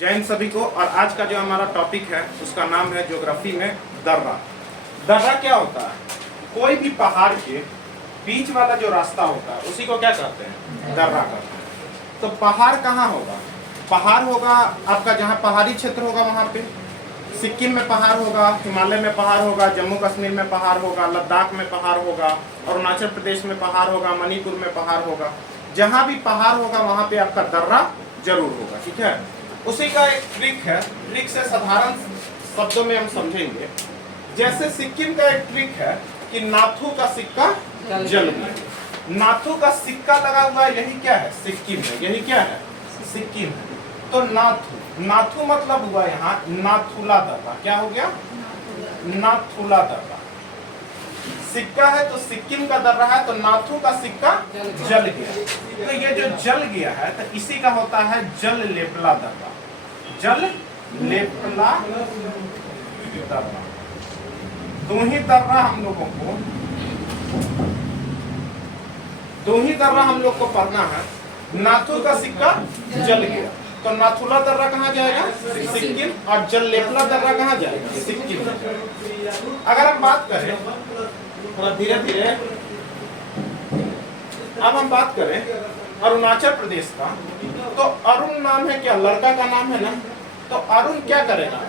जय हिंद सभी को। और आज का जो हमारा टॉपिक है उसका नाम है ज्योग्राफी में दर्रा। दर्रा क्या होता है? कोई भी पहाड़ के बीच वाला जो रास्ता होता है उसी को क्या कहते हैं? दर्रा कहते हैं। तो पहाड़ कहाँ होगा? पहाड़ होगा आपका जहाँ पहाड़ी क्षेत्र होगा वहाँ पे सिक्किम में पहाड़ होगा, हिमालय में पहाड़ होगा, जम्मू कश्मीर में पहाड़ होगा, लद्दाख में पहाड़ होगा, अरुणाचल प्रदेश में पहाड़ होगा, मणिपुर में पहाड़ होगा। जहाँ भी पहाड़ होगा वहाँ पे आपका दर्रा जरूर होगा। ठीक है, उसी का एक ट्रिक है। ट्रिक से साधारण शब्दों में हम समझेंगे। जैसे सिक्किम का एक ट्रिक है कि नाथू का सिक्का जल गया। नाथू का सिक्का लगा हुआ है, यही क्या है? सिक्किम है। यही क्या है? सिक्किम है। तो नाथू, नाथू मतलब हुआ यहाँ नाथुला दर्रा। क्या हो गया? नाथुला दर्रा। सिक्का है तो सिक्किम का दर्रा है, तो नाथू का सिक्का जल गया। तो ये जो जल गया है तो इसी का होता है जल लेपला दर्रा। जल लेपला दर्रा। दो ही दर्रा हम लोग को पढ़ना है। नाथू का सिक्का जल गया तो नाथुला दर्रा कहाँ जाएगा? सिक्किम। और जल लेपला दर्रा कहाँ जाएगा? सिक्किम। अगर हम बात करें थोड़ा धीरे धीरे, अब हम बात करें अरुणाचल प्रदेश का, तो अरुण नाम है क्या? लड़का का नाम है ना। तो अरुण क्या करेगा?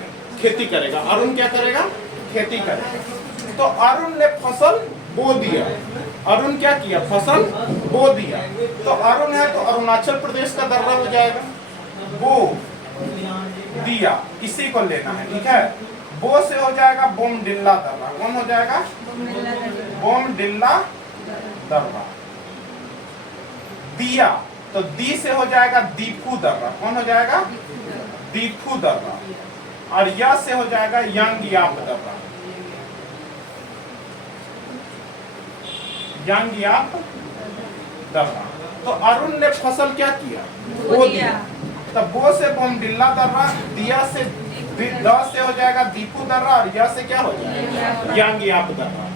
खेती करेगा। अरुण क्या करेगा? खेती करेगा। तो अरुण ने फसल बो दिया। अरुण क्या किया? फसल बो दिया। तो अरुण है तो अरुणाचल प्रदेश का दर्रा हो जाएगा। बो दिया, इसी को लेना है। ठीक है, बो से हो जाएगा बोमडिल्ला दर्रा। कौन हो जाएगा? बोमडिल्ला दर्रा। दिया तो दी से हो जाएगा दीपू दर्रा। कौन हो जाएगा? दीपू दर्रा। और या से हो जाएगा यांगयाप दर्रा। यांगयाप दर्रा। तो अरुण ने फसल क्या किया? बो दिया। तो बो से बोमडिल्ला दर्रा, दिया से द से हो जाएगा दीपू दर्रा, और या से क्या हो जाएगा? यांगयाप दर्रा।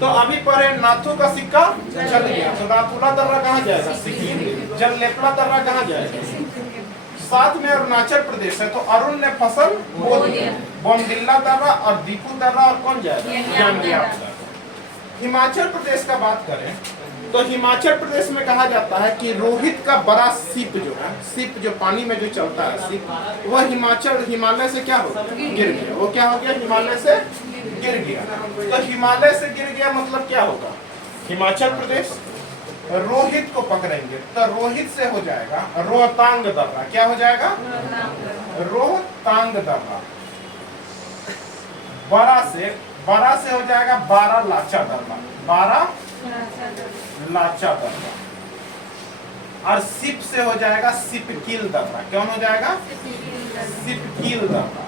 तो अभी पढ़े नाथू का सिक्का चल गया तो नाथुला दर्रा कहाँ जाएगा? सिक्किम। जल लेपला दर्रा कहाँ जाएगा? साथ में अरुणाचल प्रदेश है तो अरुण ने फसल बो दिया। बोमडिल्ला दर्रा और दीपू दर्रा, और कौन जाएगा? यांगयाप दर्रा। हिमाचल प्रदेश का बात करें तो हिमाचल प्रदेश में कहा जाता है कि रोहित का बड़ा सीप जो है, सीप जो पानी में जो चलता है सीप, वह हिमालय से क्या हो गिर गया। वो क्या हो गया? हिमालय से गिर गया। तो हिमालय से गिर गया मतलब क्या होगा? हिमाचल प्रदेश रोहित को पकड़ेंगे तो रोहित से हो जाएगा रोहतांग दर्रा। क्या हो जाएगा? रोहतांग दर्रा। बड़ा से हो जाएगा बारह लाचा दर्रा। बारह लाचा दर्रा। और सिप से हो जाएगा सिपकील दर्रा। कौन हो जाएगा? सिपकील दर्रा।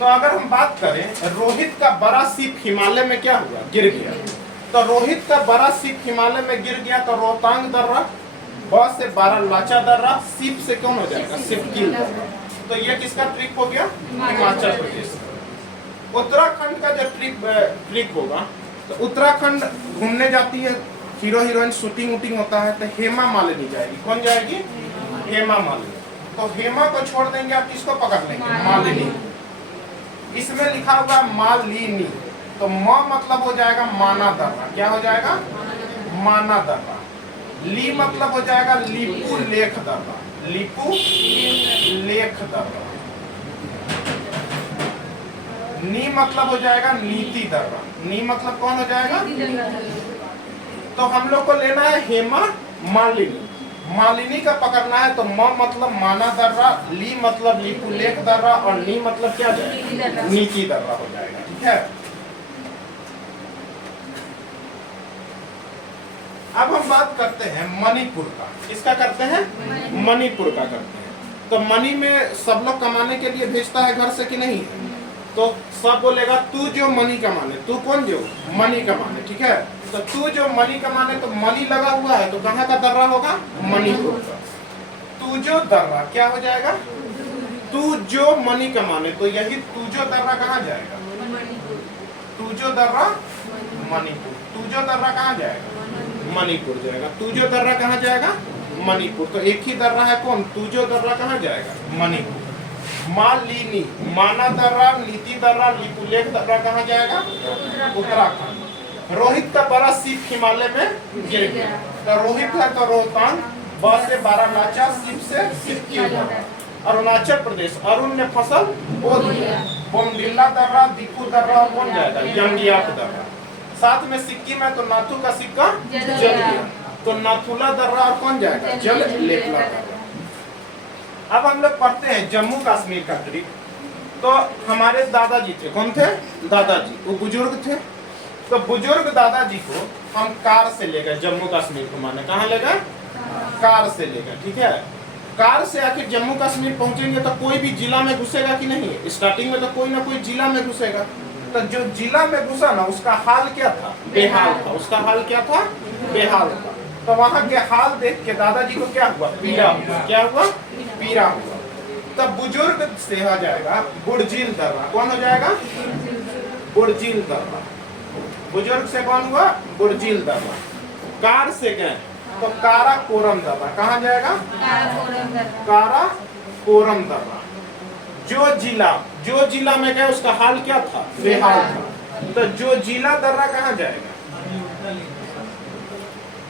तो अगर हम बात करें रोहित का बड़ा सीप हिमालय में क्या हुआ? गिर गया। तो रोहित का बड़ा सीप हिमालय में गिर गया तो रोहतांग दर्रा। ब से बारह लाचा दर्रा। सीप से कौन हो जाएगा? सिपकील दर्रा। तो ये किसका ट्रिक हो गया? हिमाचल प्रदेश। उत्तराखंड का जो ट्रिक होगा तो उत्तराखंड घूमने जाती है हीरो हीरोइन, शूटिंग वूटिंग होता है तो हेमा मालिनी जाएगी। कौन जाएगी? हेमा मालिनी। तो हेमा को छोड़ देंगे, आप किसको पकड़ लेंगे? मालिनी। इसमें लिखा होगा मालिनी, तो म मतलब हो जाएगा माना दर्रा। क्या हो जाएगा? माना दर्रा। ली मतलब हो जाएगा लिपू लेख दर्रा। लिपू लेख दर्रा। नी मतलब हो जाएगा नीति दर्रा। नी मतलब कौन हो जाएगा? तो हम लोग को लेना है हेमा मालिनी। मालिनी का पकड़ना है तो म मतलब माना दर्रा, ली मतलब लिपू लेख दर्रा, और नी मतलब क्या जाएगा? नीति दर्रा हो जाएगा। ठीक है, अब हम बात करते हैं मणिपुर का। किसका करते हैं? मणिपुर का करते हैं। तो मणि में सब लोग कमाने के लिए भेजता है घर से कि नहीं? तो सब बोलेगा तू जो मणि कमाने। तू कौन? जो मणि कमाने। ठीक है, तो तू जो मणि कमाने, तो मणि लगा हुआ है तो कहाँ का दर्रा होगा? मणिपुर का। तू जो दर्रा क्या हो जाएगा? तू जो मणि कमाने। तो यही तू जो दर्रा कहाँ जाएगा? तू जो दर्रा मणिपुर। तू जो दर्रा कहाँ जाएगा? मणिपुर जाएगा। तू जो दर्रा कहाँ जाएगा? मणिपुर। तो एक ही दर्रा है कौन, तुजो दर्रा कहाँ जाएगा, मणिपुर। मालिनी, माना दर्रा, नीति दर्रा, लिपुलेख दर्रा कहाँ जाएगा, उत्तराखंड। रोहित का बड़ा सीप हिमालय में गिर गया। तो रोहित है तो रोहतांग, ब से बारालाचा, सिप से सिक्किम। अरुणाचल प्रदेश, अरुण ने फसल बो दिया। बोमडिल्ला दर्रा, दिक्कू दर्रा, कौन जाएगा, यंगियाक दर्रा। साथ में सिक्किम है तो नाथू का सिक्का जल गया, तो नाथुला दर्रा और कौन जाएगा, जल लेपला दर्रा। अब हम लोग पढ़ते हैं जम्मू कश्मीर का ट्रिप। तो हमारे दादाजी थे, कौन थे, दादाजी, वो बुजुर्ग थे। तो बुजुर्ग दादाजी को हम कार से ले गए जम्मू कश्मीर घुमाने। कहाँ ले गए, कार से ले गए, ठीक है। कार से आके जम्मू कश्मीर पहुंचेंगे तो कोई भी जिला में घुसेगा कि नहीं, स्टार्टिंग में तो कोई ना कोई जिला में घुसेगा। तो जो जिला में घुसा ना उसका हाल क्या था, बेहाल था। उसका हाल क्या था, बेहाल था। तो वहाँ के हाल देख के दादाजी को क्या हुआ, पीड़ा हुआ। क्या हुआ, पीड़ा हुआ। तब बुजुर्ग से हो जाएगा बुर्जिल दर्रा। कौन हो जाएगा, बुर्जिल दर्रा। बुजुर्ग से कौन हुआ, बुर्जिल दर्रा। कार से गए तो काराकोरम दर्रा। कहाँ जाएगा, काराकोरम दर्रा। जो जिला में गए उसका हाल क्या था, बेहाल था। तो जो जिला दर्रा कहाँ जाएगा,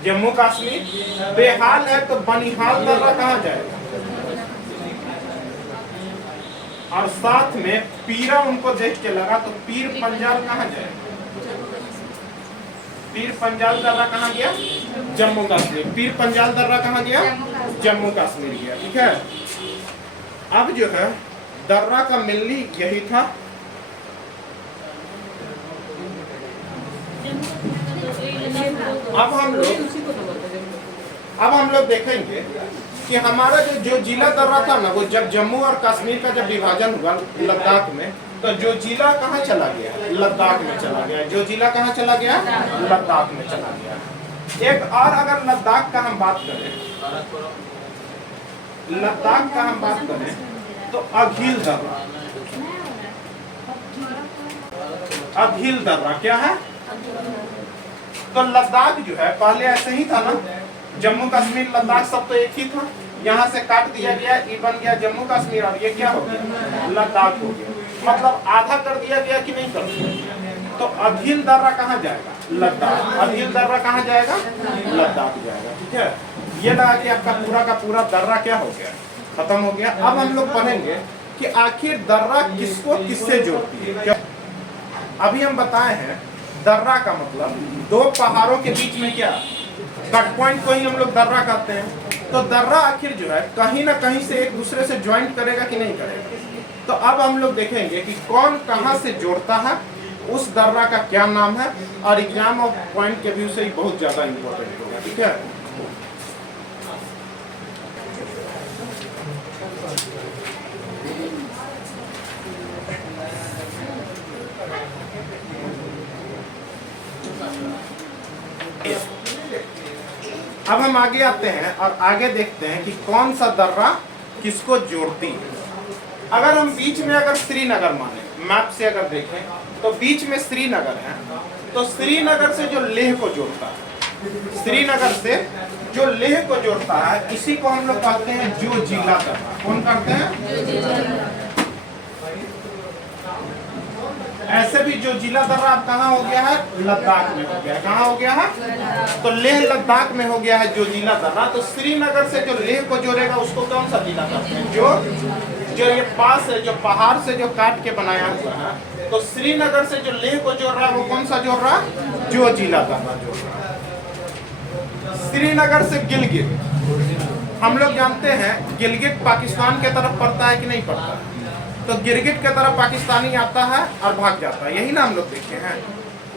जम्मू कश्मीर। बेहाल है तो बनिहाल दर्रा कहाँ जाएगा। और साथ में पीरा उनको देख के लगा तो पीर पंजाल कहाँ जाएगा, पीर पंजाल दर्रा कहाँ गया, जम्मू कश्मीर। पीर पंजाल दर्रा कहाँ गया, जम्मू कश्मीर गया, ठीक है। अब जो है दर्रा का मिलनी यही था। अब हम लोग देखेंगे कि हमारा जो जिला दर्रा था ना, वो जब जम्मू और कश्मीर का जब विभाजन हुआ लद्दाख में, तो जो जिला कहाँ चला गया, लद्दाख में चला गया। जो जिला कहाँ चला गया, लद्दाख में चला गया। एक और अगर लद्दाख का हम बात करें, लद्दाख का हम बात करें तो अघिल दर्रा। अघिल दर्रा क्या है, तो लद्दाख जो है पहले ऐसे ही था ना, जम्मू कश्मीर लद्दाख सब तो एक ही था। यहाँ से काट दिया गया, ये बन गया जम्मू कश्मीर, और ये क्या हो गया, लद्दाख हो गया। मतलब आधा कर दिया गया कि नहीं कर दिया। तो अघिल दर्रा कहाँ जाएगा, लद्दाख। अघिल दर्रा कहाँ जाएगा, लद्दाख जाएगा, ठीक है। ये लगा कि आपका पूरा का पूरा दर्रा क्या हो गया, खत्म हो गया। अब हम लोग पढ़ेंगे कि आखिर दर्रा किसको किससे जोड़ती है। अभी हम बताए हैं दर्रा का मतलब दो पहाड़ों के बीच में क्या, कट पॉइंट को ही हम लोग दर्रा कहते हैं। तो दर्रा आखिर जो है कहीं ना कहीं से एक दूसरे से ज्वाइंट करेगा कि नहीं करेगा। तो अब हम लोग देखेंगे कि कौन कहाँ से जोड़ता है, उस दर्रा का क्या नाम है, और एग्जाम ऑफ पॉइंट के व्यू से ही बहुत ज्यादा इंपॉर्टेंट होगा, ठीक है। अब हम आगे आते हैं और आगे देखते हैं कि कौन सा दर्रा किसको जोड़ती है। अगर हम बीच में अगर श्रीनगर माने, मैप से अगर देखें तो बीच में श्रीनगर है, तो श्रीनगर से जो लेह को जोड़ता है, श्रीनगर से जो लेह को जोड़ता है, इसी को हम लोग कहते हैं जो जिला दर्रा। कौन करते हैं, ऐसे भी जो जिला दर्रा अब कहाँ हो गया है, लद्दाख में हो गया है। कहाँ हो गया है, तो लेह लद्दाख में हो गया है जो जिला दर्रा। तो श्रीनगर से जो लेह को जोड़ेगा उसको कौन सा जिला कहते हैं, जो ये पास है, जो पहाड़ से जो काट के बनाया हुआ है। तो श्रीनगर से जो लेह को जोड़ रहा है वो कौन सा जोड़ रहा है, जो जिला दर्रा जोड़ रहा है। श्रीनगर से गिलगित, हम लोग जानते हैं गिलगित पाकिस्तान के तरफ पड़ता है कि नहीं पड़ता है। तो गिलगित के तरफ पाकिस्तानी आता है और भाग जाता है, यही ना हम लोग देखे हैं।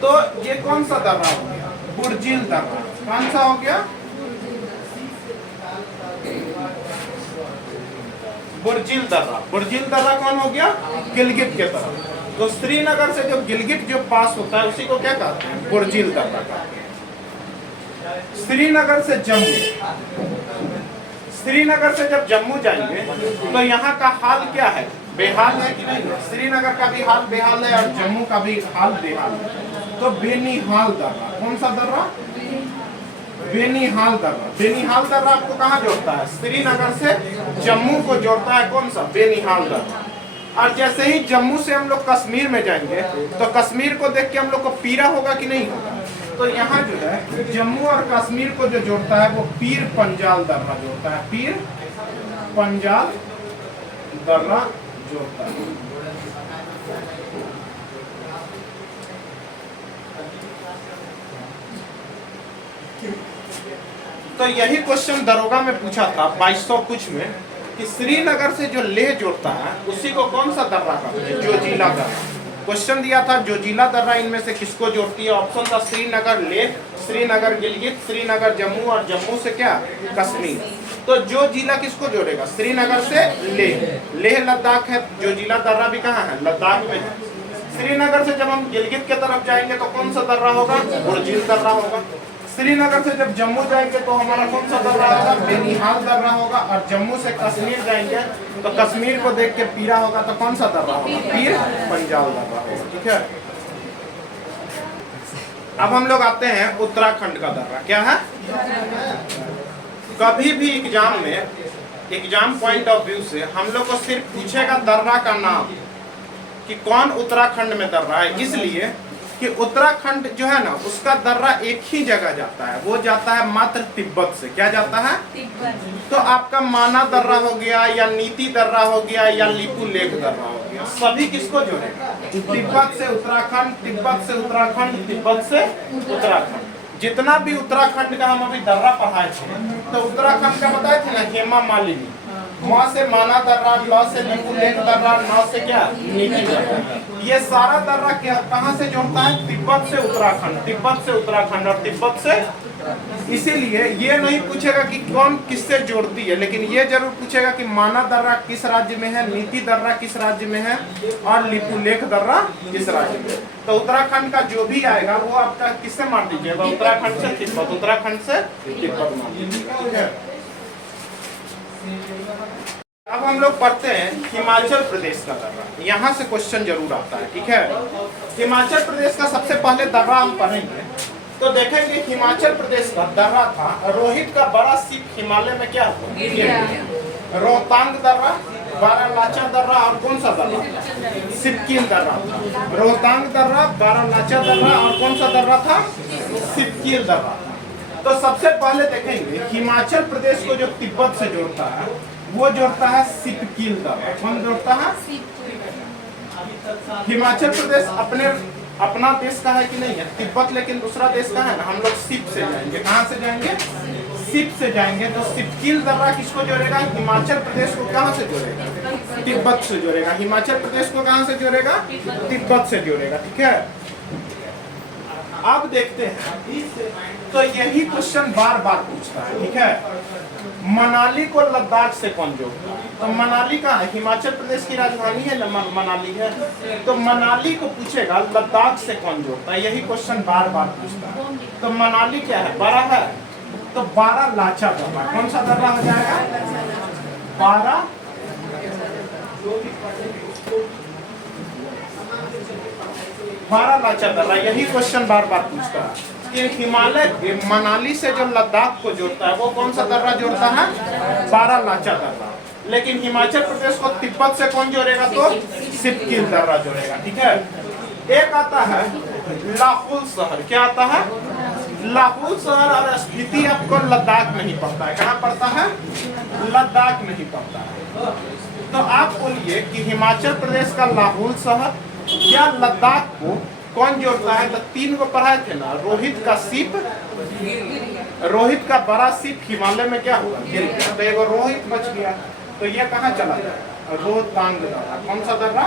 तो ये कौन सा दर्रा हो गया, बुर्जिल दर्रा। कौन सा हो गया, बुर्जिल दर्रा। बुर्जिल दर्रा कौन हो गया, गिलगित के तरफ। तो श्रीनगर से जो गिलगित जो पास होता है उसी को क्या कहते हैं, बुर्जिल दर्रा कहते हैं। श्रीनगर से जम्मू, श्रीनगर से जब जम्मू जाएंगे तो यहाँ का हाल क्या है, बेहाल है कि नहीं। श्रीनगर का भी हाल बेहाल है और जम्मू का भी हाल बेहाल है। तो बेनिहाल दर्रा, कौन सा दर्रा, बेनीहाल दर्रा। बेनीहाल दर्रा आपको कहाँ जोड़ता है? श्रीनगर से जम्मू को जोड़ता है। कौन सा? बेनीहाल दर्रा। और जैसे ही जम्मू से हम लोग कश्मीर में जाएंगे तो कश्मीर को देख के हम लोग को पीरा होगा कि नहीं होगा? तो यहाँ जो है जम्मू और कश्मीर को जो जोड़ता है वो पीर पंजाल दर्रा जोड़ता है। पीर पंजाल दर्रा जोड़ता है। तो यही क्वेश्चन दरोगा में पूछा था 2200 कुछ में कि श्रीनगर से जो लेह जोड़ता है उसी को कौन सा दर्रा कहते हैं? जोजिला दर्रा। क्वेश्चन दिया था जोजिला दर्रा इनमें से किसको जोड़ती है? ऑप्शन था श्रीनगर लेह, श्रीनगर गिलगित, श्रीनगर जम्मू और जम्मू से क्या? कश्मीर। तो जो जिला किसको जोड़ेगा? श्रीनगर से लेह। लेह लद्दाख है, जो जिला दर्रा भी कहाँ है? लद्दाख में है। श्रीनगर से जब हम गिलगित के तरफ जाएंगे तो कौन सा दर्रा होगा? बुर्जिल दर्रा होगा। श्रीनगर से जब जम्मू जाएंगे तो हमारा कौन सा दर्रा होगा? बेनीहाल दर्रा होगा। और जम्मू से कश्मीर जाएंगे तो कश्मीर को देख के पीरा होगा तो कौन सा दर्रा होगा? पीर पंजाल दर्रा होगा। ठीक है, अब हम लोग आते हैं उत्तराखंड का दर्रा। क्या है? कभी भी एग्जाम में, एग्जाम पॉइंट ऑफ व्यू से हम लोग को सिर्फ पूछेगा दर्रा का नाम कि कौन उत्तराखंड में दर्रा है, इसलिए कि उत्तराखंड जो है ना उसका दर्रा एक ही जगह जाता है, वो जाता है मात्र तिब्बत से। क्या जाता है? तिब्बत। तो आपका माना दर्रा हो गया या नीति दर्रा हो गया या लिपू लेक दर्रा हो गया, सभी किसको जोड़ेगा? तिब्बत से उत्तराखंड, तिब्बत से उत्तराखंड, तिब्बत से उत्तराखंड। जितना भी उत्तराखंड का हम अभी दर्रा पढ़ाए थे तो उत्तराखंड का बताए थे ना, हेमा मालिनी, माँ से माना दर्रा, लॉ से लिपू लेक दर्रा, नौ से क्या? नीति दर्रा। ये सारा दर्रा क्या कहाँ से जोड़ता है? तिब्बत से उत्तराखंड, तिब्बत से उत्तराखंड और तिब्बत से। इसीलिए ये नहीं पूछेगा कि कौन किससे जोड़ती है, लेकिन ये जरूर पूछेगा कि माना दर्रा किस राज्य में है, नीति दर्रा किस राज्य में है और लिपू लेक दर्रा किस राज्य में। तो उत्तराखंड का जो भी आएगा वो आपका किससे मार दीजिएगा? उत्तराखंड से तिब्बत, उत्तराखंड से तिब्बत मार दीजिएगा। ठीक है, अब हम लोग पढ़ते हैं हिमाचल प्रदेश का दर्रा। यहाँ से क्वेश्चन जरूर आता है। ठीक है, हिमाचल प्रदेश का सबसे पहले दर्रा हम पढ़ेंगे तो देखेंगे हिमाचल प्रदेश का दर्रा था रोहित का बड़ा सिप हिमालय में क्या हुआ? रोहतांग दर्रा, बारालाचा दर्रा और कौन सा दर्रा? सिपकील दर्रा। रोहतांग दर्रा, बारालाचा दर्रा और कौन सा दर्रा था? सिपकील दर्रा। तो सबसे पहले देखेंगे हिमाचल प्रदेश को जो तिब्बत से जोड़ता है वो जोड़ता है सिपकील दर्रा। कौन जोड़ता है? हिमाचल प्रदेश अपना देश का है कि नहीं है? तिब्बत लेकिन दूसरा देश का है ना। हम लोग सिप से जाएंगे। कहाँ से जाएंगे? सिप से जाएंगे। तो सिपकील दर्रा किसको जोड़ेगा? हिमाचल प्रदेश को कहाँ से जोड़ेगा? तिब्बत से जोड़ेगा। हिमाचल प्रदेश को कहाँ से जोड़ेगा? तिब्बत से जोड़ेगा। ठीक है, अब देखते हैं तो यही क्वेश्चन बार बार पूछता है। ठीक है, मनाली को लद्दाख से कौन जोड़ता है? तो मनाली कहाँ है? हिमाचल प्रदेश की राजधानी है ना, मनाली है। तो मनाली को पूछेगा लद्दाख से कौन जोड़ता है, यही क्वेश्चन बार बार पूछता है। तो मनाली क्या है? बड़ा है, तो बारालाचा दर्रा। कौन सा दर्रा हो जाएगा? बारालाचा दर्रा। यही क्वेश्चन बार बार पूछता है कि हिमालय मनाली से जो लद्दाख को जोड़ता है वो कौन सा दर्रा जोड़ता है? बारालाचा दर्रा। लेकिन हिमाचल प्रदेश को तिब्बत से कौन जोड़ेगा? तो सिपकील दर्रा जोड़ेगा। ठीक है, एक आता है लाहौल शहर। क्या आता है? लाहौल शहर और स्पीति आपको लद्दाख नहीं पड़ता है। कहाँ पड़ता है? लद्दाख नहीं पड़ता है। तो आप बोलिए कि हिमाचल प्रदेश का लाहौल शहर या लद्दाख को कौन जोड़ता है? तो तीन को पढ़ाए थे ना, रोहित का सिप, रोहित का बड़ा सिप हिमालय में क्या हुआ? गिर गया। तो एगो रोहित बच गया, तो ये कहाँ चला जाएगा? रोहतांग दर्रा। कौन सा दर्रा?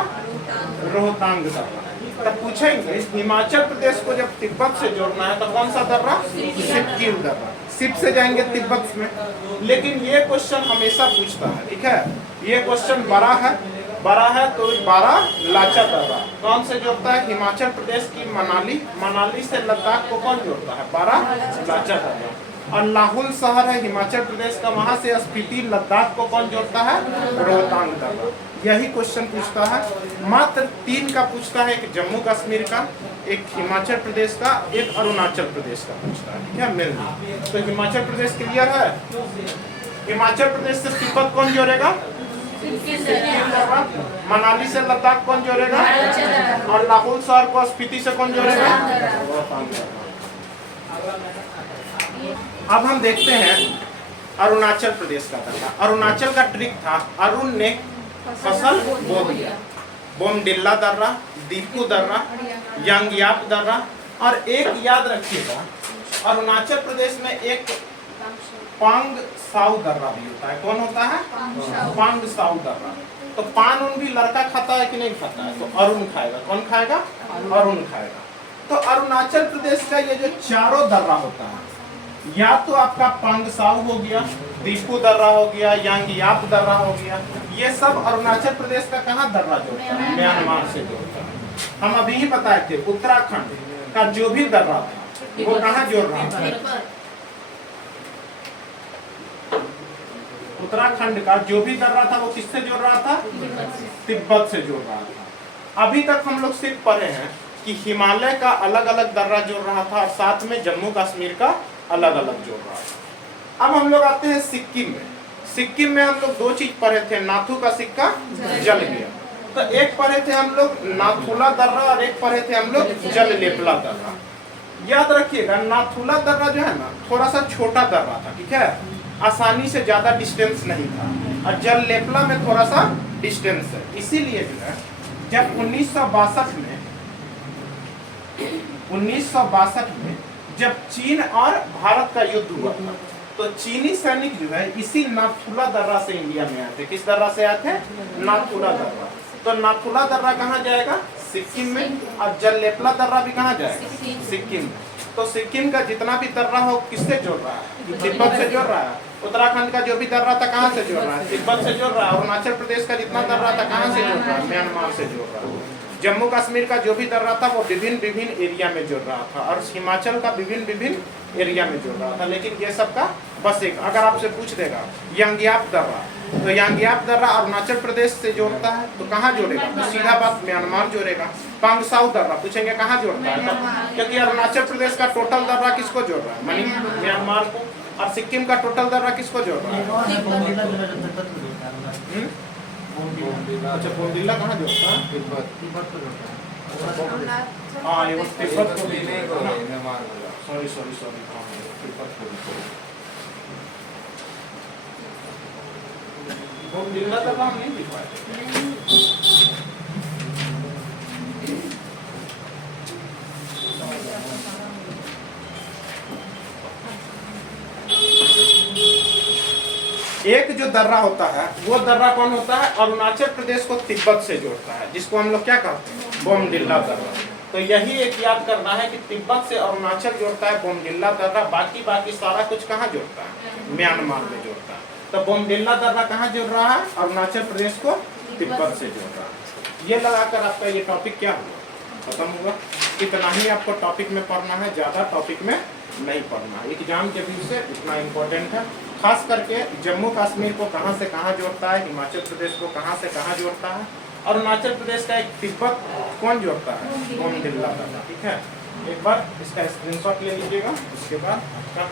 रोहतांग दर्रा। तो पूछेंगे हिमाचल प्रदेश को जब तिब्बत से जोड़ना है तो कौन सा दर्रा? सिपकील दर्रा। सिप से जाएंगे तिब्बत में। लेकिन ये क्वेश्चन हमेशा पूछता है। ठीक है, ये क्वेश्चन बड़ा है तो बारालाचा दर्रा कौन से जोड़ता है? हिमाचल प्रदेश की मनाली से लद्दाख को कौन जोड़ता है? बारालाचा दर्रा। और लाहुल शहर है हिमाचल प्रदेश का, वहां से स्पीति लद्दाख को कौन जोड़ता है? रोहतांग दर्रा। यही क्वेश्चन पूछता है। मात्र 3 का पूछता है, एक जम्मू कश्मीर का, एक हिमाचल प्रदेश का, एक अरुणाचल प्रदेश का पूछता है। ठीक है, मिल तो हिमाचल प्रदेश क्लियर है। हिमाचल प्रदेश से तिब्बत कौन जोड़ेगा? मनाली से लद्दाख कौन जोड़ेगा? और लाहौल शहर को स्पीति से कौन जोड़ेगा? अब हम देखते हैं अरुणाचल प्रदेश का दर्रा। अरुणाचल का ट्रिक था, अरुण ने फसल बो दिया। बोमडिल्ला दर्रा, दीपू दर्रा, यांगयाप दर्रा, और एक याद रखिएगा अरुणाचल प्रदेश में एक पांग साउ दर्रा भी होता है। कौन होता है? पांग साउ दर्रा। तो पान उन भी लड़का खाता है कि नहीं खाता है? तो अरुण खाएगा। कौन खाएगा? अरुण खाएगा। तो अरुणाचल प्रदेश का ये जो चारों दर्रा होता है, या तो आपका पांग साउ हो गया, दीपू दर्रा हो गया, यांगयाप दर्रा हो गया, ये सब अरुणाचल प्रदेश का कहाँ दर्रा जोड़ता है? म्यांमार से जोड़ता है। हम अभी ही बताए थे उत्तराखंड का जो भी दर्रा था वो कहाँ जोड़ रहा था? उत्तराखंड का जो भी दर्रा था वो किससे जोड़ रहा था? तिब्बत से जोड़ रहा था। अभी तक हम लोग सिर्फ पढ़े हैं कि हिमालय का अलग अलग दर्रा जोड़ रहा था और साथ में जम्मू कश्मीर का अलग अलग जोड़ रहा था। अब हम लोग आते हैं सिक्किम में। सिक्किम में हम लोग 2 चीज पढ़े थे, नाथू का सिक्का जल गया। तो एक पढ़े थे हम लोग नाथुला दर्रा और एक पढ़े थे हम लोग जल लेपला दर्रा। याद रखिएगा नाथुला दर्रा जो है ना थोड़ा सा छोटा दर्रा था, ठीक है, आसानी से ज्यादा डिस्टेंस नहीं था, और जल लेपला में थोड़ा सा डिस्टेंस है। इसीलिए जो है जब 1962 में जब चीन और भारत का युद्ध हुआ था तो चीनी सैनिक जो है इसी नाथुला दर्रा से इंडिया में आए थे। किस दर्रा से आए थे? नाथुला दर्रा। तो नाथुला दर्रा कहाँ जाएगा? सिक्किम में। और जल लेपला दर्रा भी कहाँ जाएगा? सिक्किम में। तो सिक्किम का जितना भी दर्रा हो किससे जोड़ रहा है? तिब्बत से जोड़ रहा है। उत्तराखंड का जो भी दर्रा था कहाँ से जोड़ रहा है? तिब्बत से जोड़ रहा है। अरुणाचल प्रदेश का जितना दर्रा था कहाँ से जोड़ रहा है? म्यांमार से जोड़ रहा है। जम्मू कश्मीर का जो भी दर्रा था वो विभिन्न एरिया में जोड़ रहा था, और हिमाचल का विभिन्न एरिया में जोड़ रहा था। लेकिन ये सब का बस एक, अगर आपसे पूछ देगा यांगयाप दर्रा, तो यांगयाप दर्रा अरुणाचल प्रदेश से जोड़ता है, तो कहाँ जोड़ेगा? तो सीधा बात म्यांमार जोड़ेगा। पांगसाउ दर्रा पूछेंगे कहाँ जोड़ता है? तो क्योंकि अरुणाचल प्रदेश का टोटल दर्रा किसको जोड़ रहा है? म्यांमार को। और सिक्किम का टोटल दर्रा किसको जोड़ रहा है? अच्छा, बोमडिल्ला कहाँ जोड़ता है? तिब्बत को जोड़ता है। हाँ, ये तिब्बत को भी सॉरी तिब्बत को बोमडिल्ला तक हम नहीं लिख पाए। एक जो दर्रा होता है वो दर्रा कौन होता है? अरुणाचल प्रदेश को तिब्बत से जोड़ता है, जिसको हम लोग क्या कहते हैं? बोमडिल्ला दर्रा। तो यही एक याद करना है कि तिब्बत से अरुणाचल जोड़ता है बोमडिल्ला दर्रा, बाकी सारा कुछ कहाँ जोड़ता है? म्यांमार में जोड़ता है। तो बोमडिल्ला दर्रा कहाँ जोड़ रहा है? अरुणाचल प्रदेश को तिब्बत से जोड़ रहा है। ये लगाकर आपका ये टॉपिक क्या हुआ? खत्म हुआ। इतना ही आपको टॉपिक में पढ़ना है, ज्यादा टॉपिक में नहीं पढ़ना। एग्जाम के व्यू से इतना इम्पोर्टेंट है। खास करके जम्मू कश्मीर को कहाँ से कहाँ जोड़ता है, हिमाचल प्रदेश को कहाँ से कहाँ जोड़ता है, अरुणाचल प्रदेश का एक तिब्बत कौन जोड़ता है? बोमडिल्ला दर्रा। ठीक है, एक बार इसका स्क्रीनशॉट ले लीजिएगा, उसके बाद आपका